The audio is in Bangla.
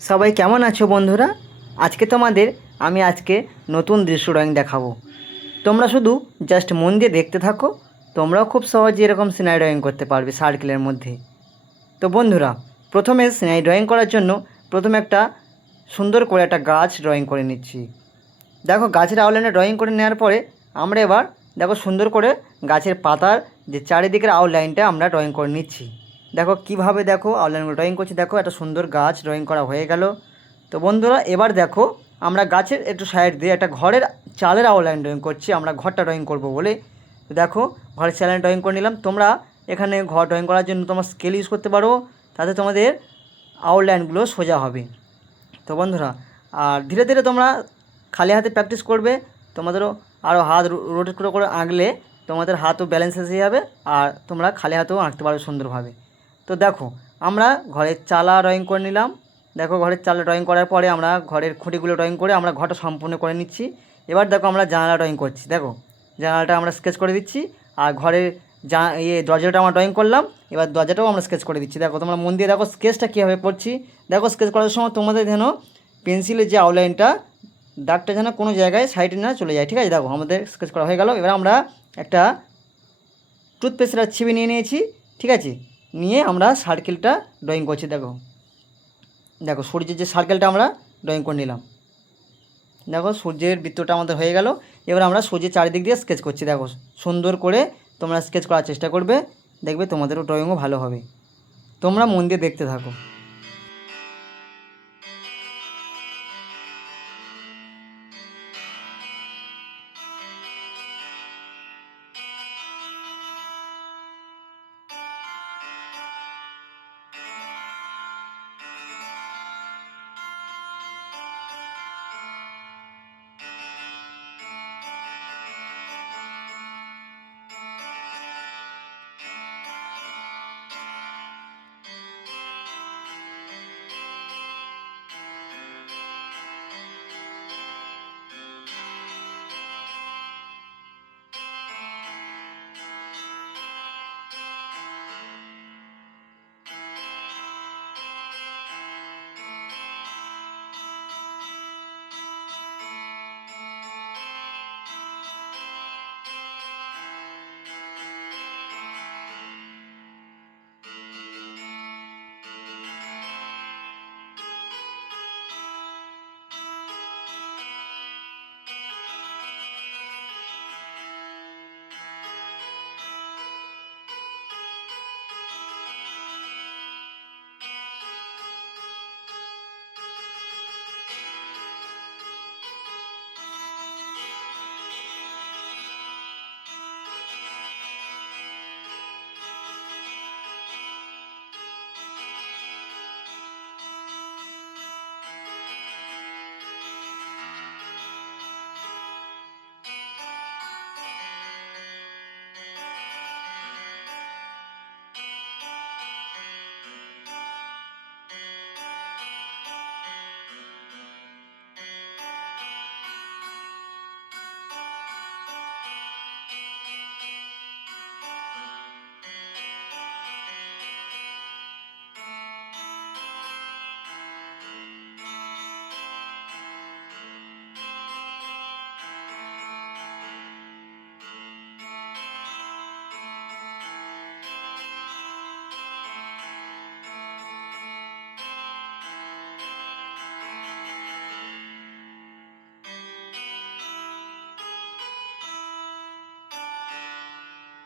সবাই কেমন আছো বন্ধুরা? আজকে তোমাদের আমি নতুন দৃশ্য ড্রয়িং দেখাবো। তোমরা শুধু জাস্ট মন দিয়ে দেখতে থাকো। তোমরাও খুব সহজে এরকম সিনারি ড্রয়িং করতে পারবে সার্কেলের মধ্যে। তো বন্ধুরা, প্রথমে সিনারি ড্রয়িং করার জন্য প্রথমে একটা সুন্দর করে একটা গাছ ড্রয়িং করে নিচ্ছি। দেখো, গাছের আউটলাইনে ড্রয়িং করে নেওয়ার পরে আমরা এবার দেখো সুন্দর করে গাছের পাতার যে চারিদিকের আউটলাইনটা আমরা ড্রয়িং করে নিচ্ছি। দেখো কীভাবে দেখো আউটলাইনগুলো ড্রয়িং করছি। দেখো একটা সুন্দর গাছ ড্রয়িং করা হয়ে গেল। তো বন্ধুরা, এবার দেখো আমরা গাছের একটু সাইড দিয়ে একটা ঘরের চালের আউটলাইন ড্রয়িং করছি। আমরা ঘরটা ড্রয়িং করব বলে। তো দেখো ঘরের চালের ড্রয়িং করে নিলাম। তোমরা এখানে ঘর ড্রয়িং করার জন্য তোমরা স্কেল ইউজ করতে পারো, তাতে তোমাদের আউটলাইনগুলো সোজা হবে। তো বন্ধুরা, আর ধীরে ধীরে তোমরা খালি হাতে প্র্যাকটিস করবে। তোমাদেরও আরও হাত রোটেট করে করে আঁকলে তোমাদের হাতও ব্যালেন্স এসে যাবে, আর তোমরা খালি হাতেও আঁকতে পারবে সুন্দরভাবে। তো দেখো আমরা ঘরের চালা ড্রয়িং করে নিলাম। দেখো ঘরের চালা ড্রয়িং করার পরে আমরা ঘরের খুঁটিগুলো ড্রয়িং করে আমরা ঘরটা সম্পূর্ণ করে নিচ্ছি। এবার দেখো আমরা জানালা ড্রয়িং করছি। দেখো জানালাটা আমরা স্কেচ করে দিচ্ছি, আর ঘরের দরজাটা আমরা ড্রয়িং করলাম। এবার দরজাটাও আমরা স্কেচ করে দিচ্ছি। দেখো তোমরা মন দিয়ে দেখো স্কেচটা কীভাবে করছি। দেখো স্কেচ করার সময় তোমাদের যেন পেন্সিলের যে আউটলাইনটা দাগটা যেন কোনো জায়গায় সাইডে না চলে যায়। ঠিক আছে, দেখো আমাদের স্কেচ করা হয়ে গেল। এবার আমরা একটা টুথপেস্টের ছিপি নিয়ে নিয়েছি। ঠিক আছে, নিয়ে আমরা সার্কেলটা ড্রয়িং করছি। দেখো দেখো সূর্যের যে সার্কেলটা আমরা ড্রয়িং করে নিলাম। দেখো সূর্যের বৃত্তটা আমাদের হয়ে গেল। এবার আমরা সূর্যের চারিদিক দিয়ে স্কেচ করছি। দেখো সুন্দর করে তোমরা স্কেচ করার চেষ্টা করবে, দেখবে তোমাদেরও ড্রয়িংও ভালো হবে। তোমরা মন দিয়ে দেখতে থাকো।